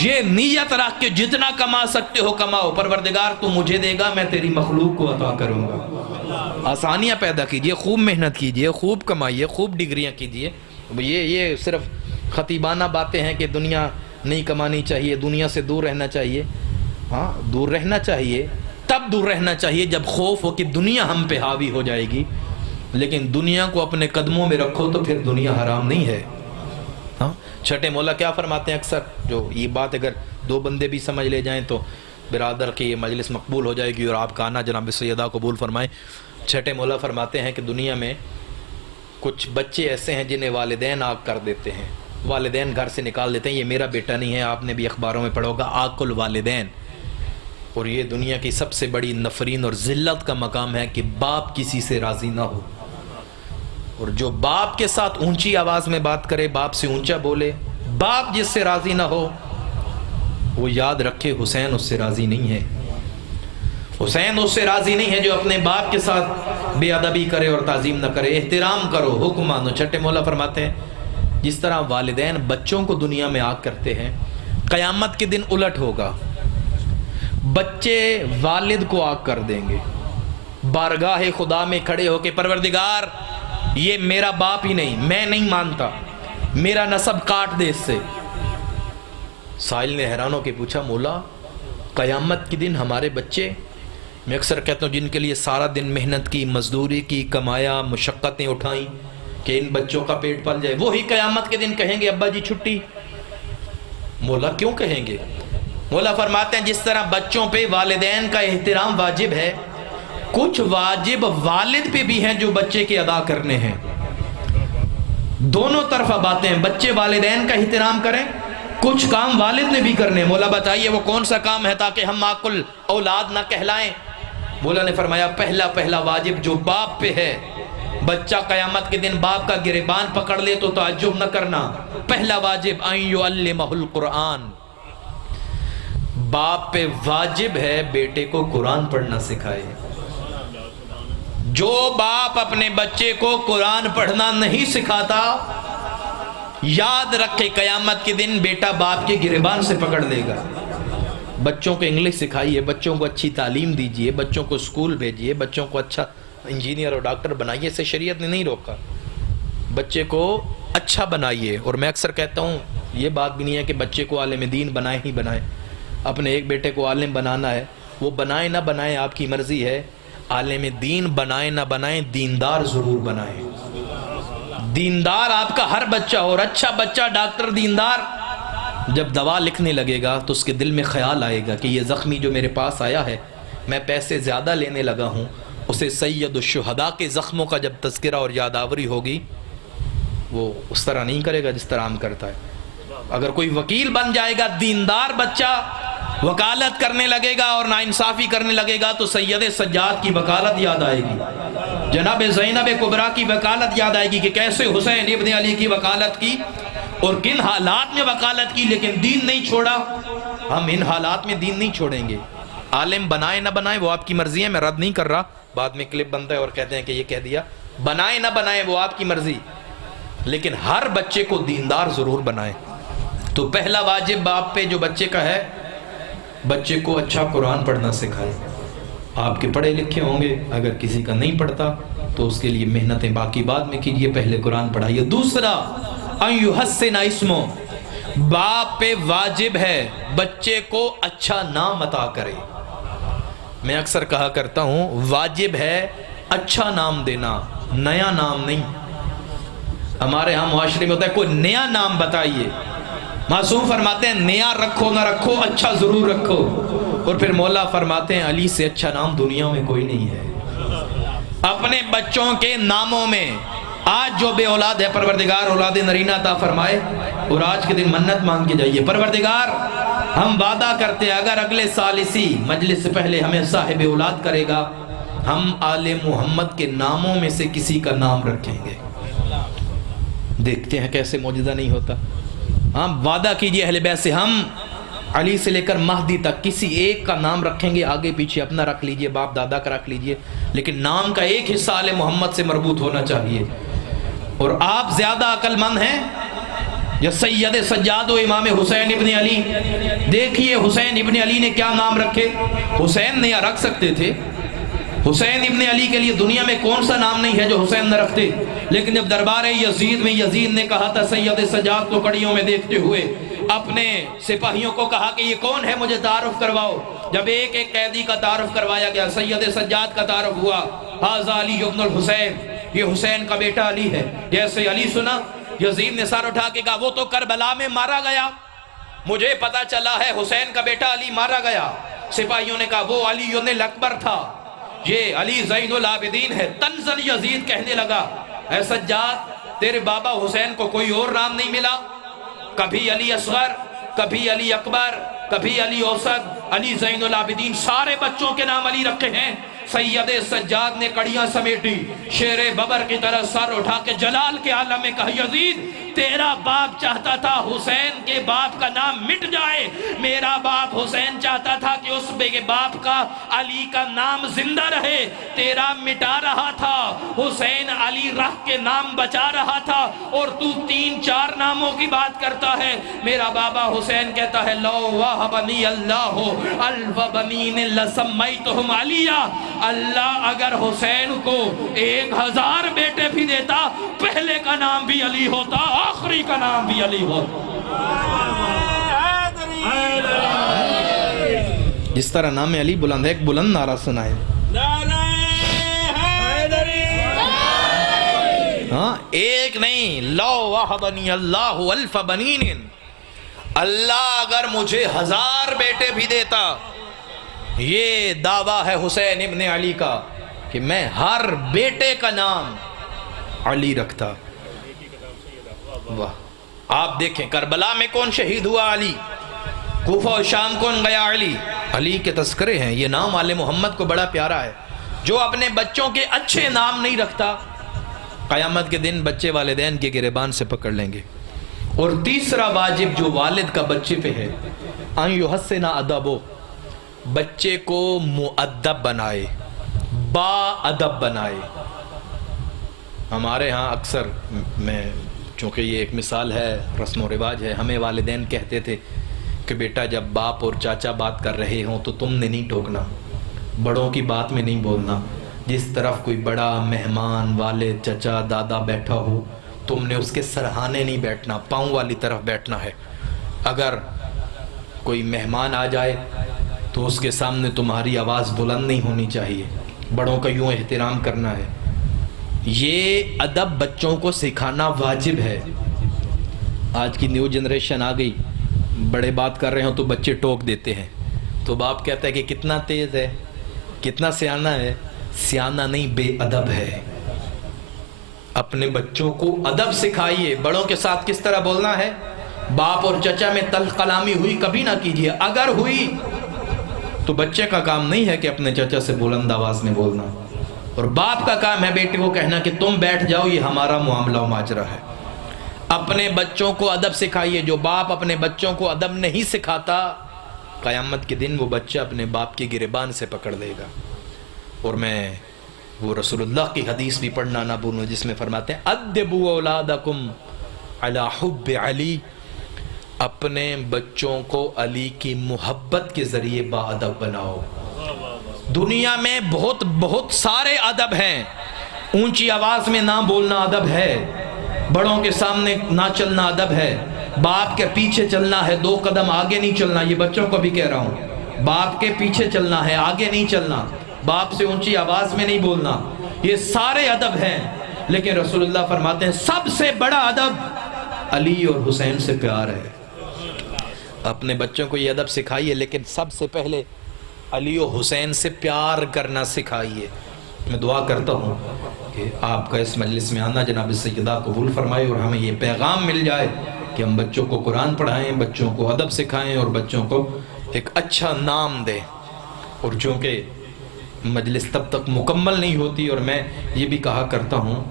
یہ نیت رکھ کے جتنا کما سکتے ہو کماؤ، پروردگار تو مجھے دے گا، میں تیری مخلوق کو عطا کروں گا۔ آسانیاں پیدا کیجئے، خوب محنت کیجئے، خوب کمائیے، خوب ڈگریاں کیجئے۔ یہ صرف خطیبانہ باتیں ہیں کہ دنیا نہیں کمانی چاہیے، دنیا سے دور رہنا چاہیے۔ ہاں دور رہنا چاہیے، تب دور رہنا چاہیے جب خوف ہو کہ دنیا ہم پہ حاوی ہو جائے گی، لیکن دنیا کو اپنے قدموں میں رکھو تو پھر دنیا حرام نہیں ہے۔ ہاں چھٹے مولا کیا فرماتے ہیں اکثر، جو یہ بات اگر دو بندے بھی سمجھ لے جائیں تو برادر کی یہ مجلس مقبول ہو جائے گی اور آپ کا آنا جناب سیدہ قبول فرمائیں۔ چھٹے مولا فرماتے ہیں کہ دنیا میں کچھ بچے ایسے ہیں جنہیں والدین آگ کر دیتے ہیں، والدین گھر سے نکال دیتے ہیں، یہ میرا بیٹا نہیں ہے، آپ نے بھی اخباروں میں پڑھا ہوگا عاق الوالدین۔ اور یہ دنیا کی سب سے بڑی نفرین اور ذلت کا مقام ہے کہ باپ کسی سے راضی نہ ہو، اور جو باپ کے ساتھ اونچی آواز میں بات کرے، باپ سے اونچا بولے، باپ جس سے راضی نہ ہو، وہ یاد رکھے حسین اس سے راضی نہیں ہے۔ حسین اس سے راضی نہیں ہے جو اپنے باپ کے ساتھ بے ادبی کرے اور تعظیم نہ کرے۔ احترام کرو، حکم مانو۔ چھٹے مولا فرماتے ہیں جس طرح والدین بچوں کو دنیا میں آگ کرتے ہیں، قیامت کے دن الٹ ہوگا، بچے والد کو آگ کر دیں گے، بارگاہ خدا میں کھڑے ہو کے پروردگار یہ میرا باپ ہی نہیں، میں نہیں مانتا، میرا نسب کاٹ دے اس سے۔ سائل نے حیران ہو کے پوچھا مولا قیامت کے دن ہمارے بچے، میں اکثر کہتا ہوں جن کے لیے سارا دن محنت کی، مزدوری کی، کمایا، مشقتیں اٹھائیں کہ ان بچوں کا پیٹ پل جائے، وہی قیامت کے دن کہیں گے ابا جی چھٹی۔ مولا کیوں کہیں گے؟ مولا فرماتے ہیں جس طرح بچوں پہ والدین کا احترام واجب ہے، کچھ واجب والد پہ بھی ہیں جو بچے کے ادا کرنے ہیں۔ دونوں طرفہ باتیں ہیں، بچے والدین کا احترام کریں، کچھ کام والد نے بھی کرنے۔ مولا بتائیے وہ کون سا کام ہے تاکہ ہم معقول اولاد نہ کہلائیں؟ مولا نے فرمایا پہلا واجب جو باپ پہ ہے، بچہ قیامت کے دن باپ کا گریبان پکڑ لے تو تعجب نہ کرنا، پہلا واجب ان یعلمہ القرآن، باپ پہ واجب ہے بیٹے کو قرآن پڑھنا سکھائے۔ جو باپ اپنے بچے کو قرآن پڑھنا نہیں سکھاتا، یاد رکھے قیامت کے دن بیٹا باپ کے گریبان سے پکڑ لے گا۔ بچوں کو انگلش سکھائیے، بچوں کو اچھی تعلیم دیجیے، بچوں کو اسکول بھیجیے، بچوں کو اچھا انجینئر اور ڈاکٹر بنائیے، اسے شریعت نے نہیں روکا۔ بچے کو اچھا بنائیے، اور میں اکثر کہتا ہوں یہ بات بھی نہیں ہے کہ بچے کو عالم دین بنائے ہی بنائے۔ اپنے ایک بیٹے کو عالم بنانا ہے، وہ بنائے نہ بنائے آپ کی مرضی ہے، عالم دین بنائے نہ بنائے دیندار ضرور بنائے۔ دیندار آپ کا ہر بچہ، اور اچھا بچہ ڈاکٹر دیندار جب دوا لکھنے لگے گا تو اس کے دل میں خیال آئے گا کہ یہ زخمی جو میرے پاس آیا ہے، میں پیسے زیادہ لینے لگا ہوں، اسے سید الشہداء کے زخموں کا جب تذکرہ اور یادآوری ہوگی وہ اس طرح نہیں کرے گا جس طرح ہم کرتا ہے۔ اگر کوئی وکیل بن جائے گا دیندار بچہ، وکالت کرنے لگے گا اور ناانصافی کرنے لگے گا تو سید سجاد کی وکالت یاد آئے گی، جناب زینب کبریٰ کی وکالت یاد آئے گی کہ کیسے حسین ابن علی کی وکالت کی اور کن حالات میں وکالت کی، لیکن دین نہیں چھوڑا۔ ہم ان حالات میں دین نہیں چھوڑیں گے۔ عالم بنائے نہ بنائے وہ آپ کی مرضی ہے، میں رد نہیں کر رہا، بعد میں کلپ بنتا ہے اور کہتے ہیں کہ یہ کہہ دیا، بنائے نہ بنائے وہ آپ کی مرضی، لیکن ہر بچے کو دیندار ضرور بنائے۔ تو پہلا واجب باپ پہ جو بچے کا ہے، بچے کو اچھا قرآن پڑھنا سکھائے۔ آپ کے پڑھے لکھے ہوں گے، اگر کسی کا نہیں پڑھتا تو اس کے لیے محنتیں باقی بعد میں کیجیے، پہلے قرآن پڑھائیے۔ دوسرا ان یحسن اسمو، باپ پہ واجب ہے بچے کو اچھا نام عطا کرے۔ میں اکثر کہا کرتا ہوں واجب ہے اچھا نام دینا، نیا نام نہیں۔ ہمارے ہاں معاشرے میں ہوتا ہے کوئی نیا نام بتائیے، معصوم فرماتے ہیں نیا رکھو نہ رکھو اچھا ضرور رکھو، اور پھر مولا فرماتے ہیں علی سے اچھا نام دنیا میں کوئی نہیں ہے۔ اپنے بچوں کے ناموں میں آج جو بے اولاد ہے پروردگار اولاد نرینہ عطا فرمائے، اور آج کے دن منت مانگ کے جائیے پروردگار ہم وعدہ کرتے ہیں اگر اگلے سال اسی مجلس سے پہلے ہمیں صاحب اولاد کرے گا، ہم آل محمد کے ناموں میں سے کسی کا نام رکھیں گے۔ دیکھتے ہیں کیسے معجزہ نہیں ہوتا۔ ہم وعدہ کیجئے اہل بیت سے، ہم علی سے لے کر مہدی تک کسی ایک کا نام رکھیں گے، آگے پیچھے اپنا رکھ لیجئے، باپ دادا کا رکھ لیجئے، لیکن نام کا ایک حصہ آل محمد سے مربوط ہونا چاہیے۔ اور آپ زیادہ عقل مند ہیں یا سید سجاد و امام حسین ابن علی؟ دیکھیے حسین ابن علی نے کیا نام رکھے، حسین نے یا رکھ سکتے تھے، حسین ابن علی کے لیے دنیا میں کون سا نام نہیں ہے جو حسین نہ رکھتے، لیکن جب دربار یزید میں یزید نے کہا تھا سید سجاد کو کڑیوں میں دیکھتے ہوئے اپنے سپاہیوں کو کہا کہ یہ کون ہے مجھے تعارف کرواؤ، جب ایک ایک قیدی کا تعارف کروایا گیا، سید سجاد کا تعارف ہوا، ھذا علی ابن الحسین، یہ حسین کا بیٹا علی ہے۔ جیسے علی سنا یزید نے سر اٹھا کے کہا وہ تو کربلا میں مارا گیا، مجھے پتا چلا ہے حسین کا بیٹا علی مارا گیا۔ سپاہیوں نے کہا وہ علی الاکبر تھا، یہ علی زین العابدین ہے۔ طنزاً یزید کہنے لگا اے سجاد تیرے بابا حسین کو کوئی اور نام نہیں ملا؟ کبھی علی اصغر، کبھی علی اکبر، کبھی علی اوسط، علی زین العابدین، سارے بچوں کے نام علی رکھے ہیں۔ سید سجاد نے کڑیاں سمیٹی، شیر ببر کی طرح سر اٹھا کے جلال کے عالم میں کہا یزید تیرا باپ چاہتا تھا حسین کے باپ کا نام مٹ جائے، میرا باپ حسین چاہتا تھا کہ اس بے باپ کا علی کا نام زندہ رہے، تیرا مٹا رہا تھا، حسین علی رکھ کے نام بچا رہا تھا، اور تو 3-4 ناموں کی بات کرتا ہے۔ میرا بابا حسین کہتا ہے لو وہبنی اللہ الف بنین لسمیتہم علیہ، اللہ اگر حسین کو 1000 بیٹے بھی دیتا پہلے کا نام بھی علی ہوتا، آخری کا نام بھی علی ہوتا۔ جس طرح نام علی بلند ہے، ایک بلند نعرہ سنائے۔ ہاں ایک نہیں، لو وہبنی اللہ الف بنین، اللہ اگر مجھے 1000 بیٹے بھی دیتا، یہ دعویٰ ہے حسین ابن علی کا کہ میں ہر بیٹے کا نام علی رکھتا۔ واہ، آپ دیکھیں کربلا میں کون شہید ہوا؟ علی۔ کوفہ و شام کون گیا؟ علی۔ علی کے تذکرے ہیں، یہ نام آل محمد کو بڑا پیارا ہے۔ جو اپنے بچوں کے اچھے نام نہیں رکھتا قیامت کے دن بچے والدین کے گریبان سے پکڑ لیں گے۔ اور تیسرا واجب جو والد کا بچے پہ ہے، ان یحسن ادبو، بچے کو مؤدب بنائے، با ادب بنائے۔ ہمارے ہاں اکثر، میں چونکہ یہ ایک مثال ہے، رسم و رواج ہے، ہمیں والدین کہتے تھے کہ بیٹا جب باپ اور چاچا بات کر رہے ہوں تو تم نے نہیں ٹوکنا، بڑوں کی بات میں نہیں بولنا، جس طرف کوئی بڑا مہمان، والد، چچا، دادا بیٹھا ہو تم نے اس کے سرہانے نہیں بیٹھنا، پاؤں والی طرف بیٹھنا ہے۔ اگر کوئی مہمان آ جائے تو اس کے سامنے تمہاری آواز بلند نہیں ہونی چاہیے، بڑوں کا یوں احترام کرنا ہے۔ یہ ادب بچوں کو سکھانا واجب ہے۔ آج کی نیو جنریشن آ گئی، بڑے بات کر رہے ہوں تو بچے ٹوک دیتے ہیں، تو باپ کہتا ہے کہ کتنا تیز ہے، کتنا سیانہ ہے۔ سیانہ نہیں، بے ادب ہے۔ اپنے بچوں کو ادب سکھائیے، بڑوں کے ساتھ کس طرح بولنا ہے۔ باپ اور چچا میں تلخ کلامی ہوئی کبھی نہ کیجیے، اگر ہوئی تو بچے کا کام نہیں ہے کہ اپنے چچا سے بلند آواز میں بولنا، اور باپ کا کام ہے بیٹے کو کہنا کہ تم بیٹھ جاؤ، یہ ہمارا معاملہ و ماجرا ہے۔ اپنے بچوں کو ادب سکھائیے۔ جو باپ اپنے بچوں کو ادب نہیں سکھاتا قیامت کے دن وہ بچہ اپنے باپ کی گریبان سے پکڑ لے گا۔ اور میں وہ رسول اللہ کی حدیث بھی پڑھنا نہ بھولوں جس میں فرماتے ہیں ادبوا اولادکم علی حب علی، اپنے بچوں کو علی کی محبت کے ذریعے با ادب بناؤ۔ دنیا میں بہت سارے ادب ہیں، اونچی آواز میں نہ بولنا ادب ہے، بڑوں کے سامنے نہ چلنا ادب ہے، باپ کے پیچھے چلنا ہے، 2 قدم آگے نہیں چلنا، یہ بچوں کو بھی کہہ رہا ہوں، باپ کے پیچھے چلنا ہے، آگے نہیں چلنا، باپ سے اونچی آواز میں نہیں بولنا، یہ سارے ادب ہیں۔ لیکن رسول اللہ فرماتے ہیں سب سے بڑا ادب علی اور حسین سے پیار ہے۔ اپنے بچوں کو یہ ادب سکھائیے، لیکن سب سے پہلے علی و حسین سے پیار کرنا سکھائیے۔ میں دعا کرتا ہوں کہ آپ کا اس مجلس میں آنا جناب سیدہ قبول فرمائے، اور ہمیں یہ پیغام مل جائے کہ ہم بچوں کو قرآن پڑھائیں، بچوں کو ادب سکھائیں، اور بچوں کو ایک اچھا نام دیں۔ اور چونکہ مجلس تب تک مکمل نہیں ہوتی، اور میں یہ بھی کہا کرتا ہوں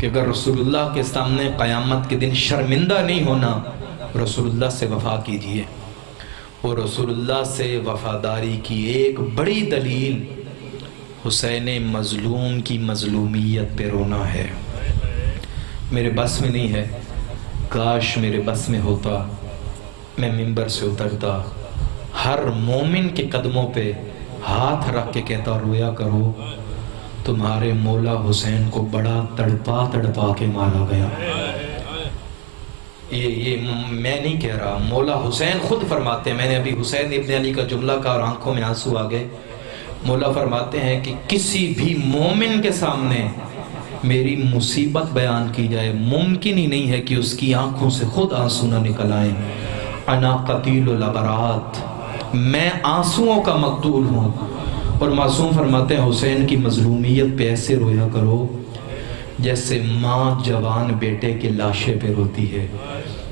کہ اگر رسول اللہ کے سامنے قیامت کے دن شرمندہ نہیں ہونا، رسول اللہ سے وفا کیجئے۔ اور رسول اللہ سے وفاداری کی ایک بڑی دلیل حسین مظلوم کی مظلومیت پہ رونا ہے۔ میرے بس میں نہیں ہے، کاش میرے بس میں ہوتا، میں منبر سے اترتا، ہر مومن کے قدموں پہ ہاتھ رکھ کے کہتا رویا کرو، تمہارے مولا حسین کو بڑا تڑپا تڑپا کے مارا گیا۔ یہ میں نہیں کہہ رہا، مولا حسین خود فرماتے ہیں، میں نے ابھی حسین ابن علی کا جملہ کہا اور آنکھوں میں آنسو آ گئے۔ مولا فرماتے ہیں کہ کسی بھی مومن کے سامنے میری مصیبت بیان کی جائے، ممکن ہی نہیں ہے کہ اس کی آنکھوں سے خود آنسو نہ نکل آئیں۔ انا قتیل الابرات، میں آنسوؤں کا مقتول ہوں۔ اور معصوم فرماتے ہیں حسین کی مظلومیت پہ ایسے رویا کرو جیسے ماں جوان بیٹے کے لاشے پہ روتی ہے۔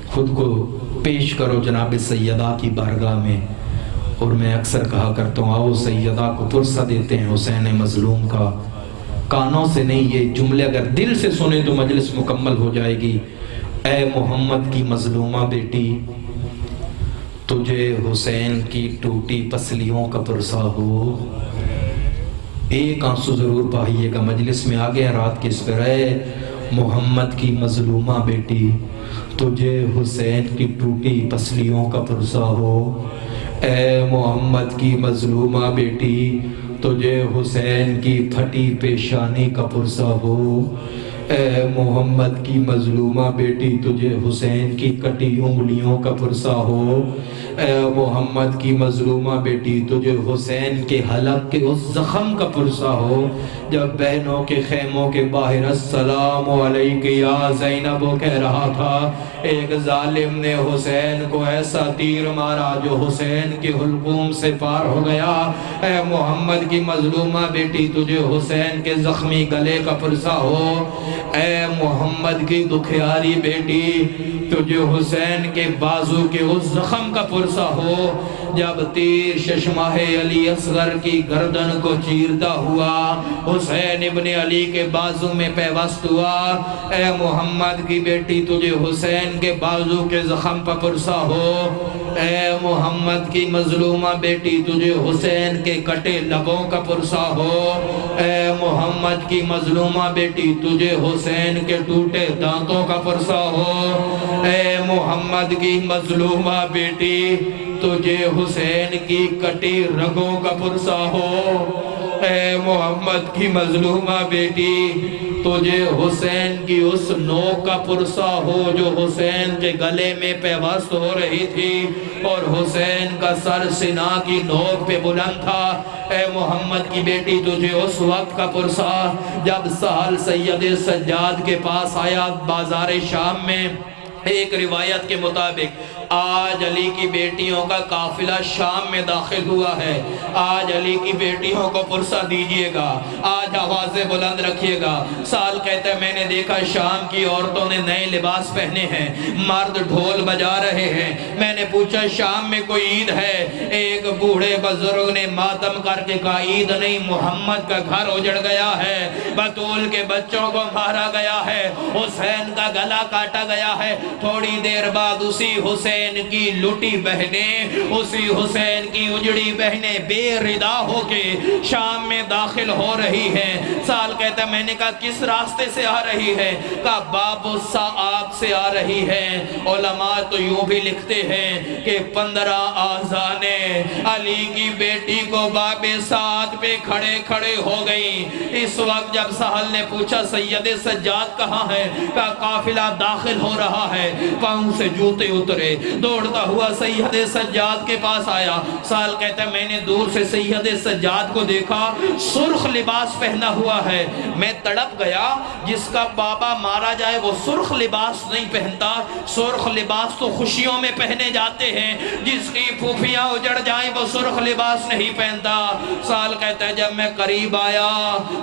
خود کو پیش کرو جناب سیدہ کی بارگاہ میں، اور میں اکثر کہا کرتا ہوں آؤ سیدہ کو پرسہ دیتے ہیں حسین مظلوم کا۔ کانوں سے نہیں، یہ جملے اگر دل سے سنیں تو مجلس مکمل ہو جائے گی۔ اے محمد کی مظلومہ بیٹی، تجھے حسین کی ٹوٹی پسلیوں کا پرسہ ہو۔ ایک آنسو ضرور بہائیے گا، مجلس میں آگے رات کی اس پر۔ اے محمد کی مظلومہ بیٹی، تجھے حسین کی ٹوٹی پسلیوں کا پرسہ ہو۔ اے محمد کی مظلومہ بیٹی، تجھے حسین کی پھٹی پیشانی کا پرسہ ہو۔ اے محمد کی مظلومہ بیٹی، تجھے حسین کی کٹی انگلیوں کا پرسہ ہو۔ اے محمد کی مظلومہ بیٹی، تجھے حسین کے حلق کے اس زخم کا پرسہ ہو جب بہنوں کے خیموں کے باہر السلام علیک یا زینب کہہ رہا تھا، ایک ظالم نے حسین کو ایسا تیر مارا جو حسین کے حلقوم سے پار ہو گیا۔ اے محمد کی مظلومہ بیٹی، تجھے حسین کے زخمی گلے کا پرسہ ہو۔ اے محمد کی دکھیاری بیٹی، تجھے حسین کے بازو کے اس زخم کا پرسہ ہو جب تیر ششماہ علی اصغر کی گردن کو چیرتا ہوا حسین ابن علی کے بازو میں پیوست ہوا۔ اے محمد کی بیٹی، تجھے حسین کے بازو کے زخم پر پرسہ ہو۔ اے محمد کی مظلومہ بیٹی، تجھے حسین کے کٹے لبوں کا پرسہ ہو۔ اے محمد کی مظلومہ بیٹی، تجھے حسین کے ٹوٹے دانتوں کا پرسہ ہو۔ اے محمد کی مظلومہ بیٹی، تجھے حسین کی کٹی رگوں کا پرسہ ہو۔ اے محمد کی مظلومہ بیٹی، تجھے حسین کی اس نوک کا پرسہ ہو جو حسین کے گلے میں پیوست ہو رہی تھی اور حسین کا سر سنا کی نوک پہ بلند تھا۔ اے محمد کی بیٹی، تجھے اس وقت کا پرسہ جب سہل سید سجاد کے پاس آیا بازار شام میں، ایک روایت کے مطابق آج علی کی بیٹیوں کا قافلہ شام میں داخل ہوا ہے، آج علی کی بیٹیوں کو پرسہ دیجئے گا، آج آوازیں بلند رکھیے گا۔ سال کہتا ہے میں نے دیکھا شام کی عورتوں نے نئے لباس پہنے ہیں، مرد ڈھول بجا رہے ہیں۔ میں نے پوچھا شام میں کوئی عید ہے؟ ایک بوڑھے بزرگ نے ماتم کر کے کہا عید نہیں، محمد کا گھر اجڑ گیا ہے، بطول کے بچوں کو مارا گیا ہے، حسین کا گلا کاٹا گیا ہے۔ تھوڑی دیر بعد اسی حسین حسین کی لوٹی بہنیں، اسی حسین کی اجڑی بہنیں بے ردا ہو کے شام میں داخل ہو رہی ہیں۔ سال کہتا ہے میں نے کہا کس راستے سے آ رہی ہے؟ کہا باب الصعاب سے آ رہی ہے۔ علماء تو یوں بھی لکھتے ہیں کہ 15 آذان علی کی بیٹی کو باب سعد پہ کھڑے کھڑے ہو گئی۔ اس وقت جب سہل نے پوچھا سید سجاد کہاں ہے؟ کہا قافلہ داخل ہو رہا ہے۔ پاؤں سے جوتے اترے، دوڑتا ہوا سید سجاد کے پاس آیا۔ سال کہتا ہے میں نے دور سے سید سجاد کو دیکھا، سرخ لباس پہنا ہوا ہے۔ میں تڑپ گیا، جس کا بابا مارا جائے وہ سرخ لباس نہیں پہنتا، سرخ لباس تو خوشیوں میں پہنے جاتے ہیں، جس کی پھوپھیاں اجڑ جائیں وہ سرخ لباس نہیں پہنتا۔ سال کہتا ہے جب میں قریب آیا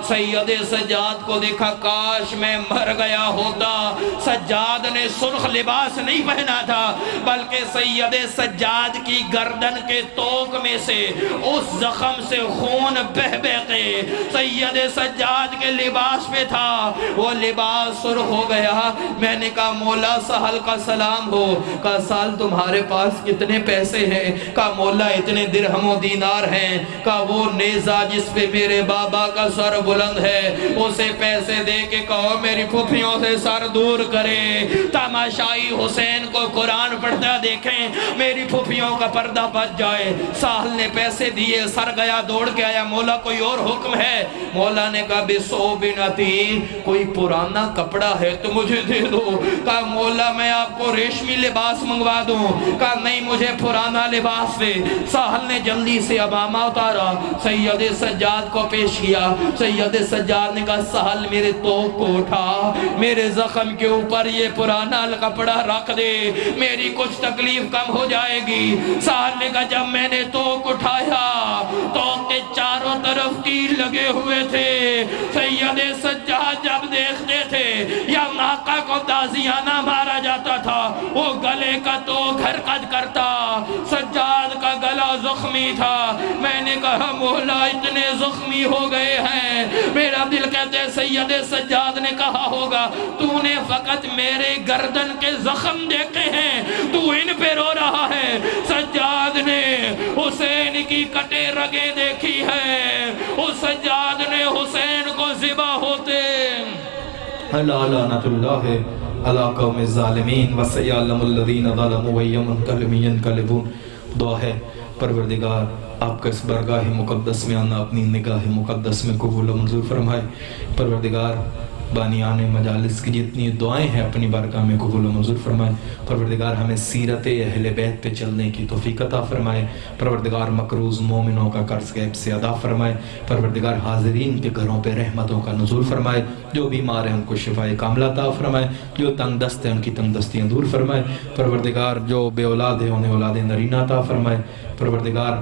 سید سجاد کو دیکھا، کاش میں مر گیا ہوتا۔ سجاد نے سرخ لباس نہیں پہنا تھا، بلکہ سید سجاد کی گردن کے توک میں سے اس زخم سے خون بہہ بہ کے سید سجاد کے لباس پہ تھا، وہ لباس سرخ ہو گیا۔ میں نے کہا مولا سہل کا سلام ہو۔ کہا سال تمہارے پاس کتنے پیسے ہیں؟ کہا مولا اتنے درہم و دینار ہیں۔ کہا وہ نیزہ جس پہ میرے بابا کا سر بلند ہے اسے پیسے دے کے کہو میری پھوپھیوں سے سر دور کرے، تماشائی حسین کو قرآن پڑھتا دیکھیں میری پھوپھیوں کا پردہ بچ جائے۔ ساحل نے پیسے دیے، سر گیا دوڑ کے آیا، مولا کوئی اور حکم ہے؟ مولا نے کہا بِصُوبِنَتِي، کوئی پرانا کپڑا ہے تو مجھے دے دو۔ کہا مولا میں آپ کو ریشمی لباس منگوا دوں۔ کہا نہیں مجھے پرانا لباس دے۔ ساحل نے جلدی سے عبامہ اتارا، سید سجاد کو پیش کیا۔ سید سجاد نے کہا ساحل میرے توق کو اٹھا، میرے زخم کے اوپر یہ پرانا کپڑا رکھ دے، میری کچھ تکلیف کم ہو جائے گی۔ ساحل نے کہا جب میں نے توق اٹھایا توق کے چاروں طرف تیر لگے ہوئے تھے۔ سید سجاد جب دیکھتے تھے یا ناقہ کو تازیانہ مارا جاتا تھا وہ گلے کا توق حرکت کرتا، سجاد کا گلا زخمی تھا۔ میں نے کہا مولا اتنے زخمی ہو گئے ہیں، میرا دل کہتے ہیں سید سجاد نے کہا ہوگا تو نے فقط میرے گردن کے زخم دیکھے ہیں، تو ان پہ رو رہا ہے۔ سجاد نے حسین کی کٹے رگیں دیکھی ہے، اس سجاد نے حسین کو ذبح ہوتے اللہ لعنت اللہ علی قوم الظالمین وسیعلم الذین ظلموا وَيَوْمَ يَنْقَلِبُونَ۔ دعا ہے پروردگار آپ کا اس برگاہ مقدس میں آنا اپنی نگاہ مقدس میں قبول و منظور فرمائے۔ پروردگار بانیان مجالس کی جتنی دعائیں ہیں اپنی بارگاہ میں قبول و منظور فرمائے۔ پروردگار ہمیں سیرت اہل بیت پہ چلنے کی توفیق عطا فرمائے۔ پروردگار مقروض مومنوں کا قرض غیب سے ادا فرمائے۔ پروردگار حاضرین کے گھروں پہ رحمتوں کا نزول فرمائے، جو بیمار ہیں ان کو شفاء کاملہ عطا فرمائے، جو تنگ دست ہیں ان کی تنگ دستیاں دور فرمائے۔ پروردگار جو بے اولاد ہیں انہیں اولاد نرینہ عطا فرمائے۔ پروردگار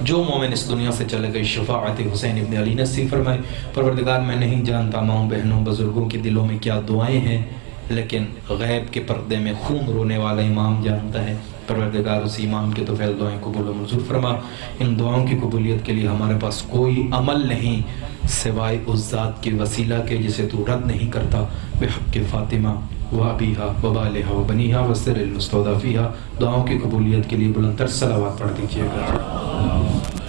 جو مومن اس دنیا سے چلے گئے شفاعت حسین ابن علی نصیب فرمائے۔ پروردگار میں نہیں جانتا ماؤں بہنوں بزرگوں کے دلوں میں کیا دعائیں ہیں، لیکن غیب کے پردے میں خون رونے والا امام جانتا ہے۔ پروردگار اس امام کے توفیل دعائیں قبول و منظور فرما۔ ان دعاؤں کی قبولیت کے لیے ہمارے پاس کوئی عمل نہیں سوائے اس ذات کے وسیلہ کے جسے تو رد نہیں کرتا۔ بحق فاطمہ وابیہا وبالہا وبنیہا وسر المستودع فیہا۔ دعاؤں کی قبولیت کے لیے بلند تر صلوات پڑھ دیجیے گا۔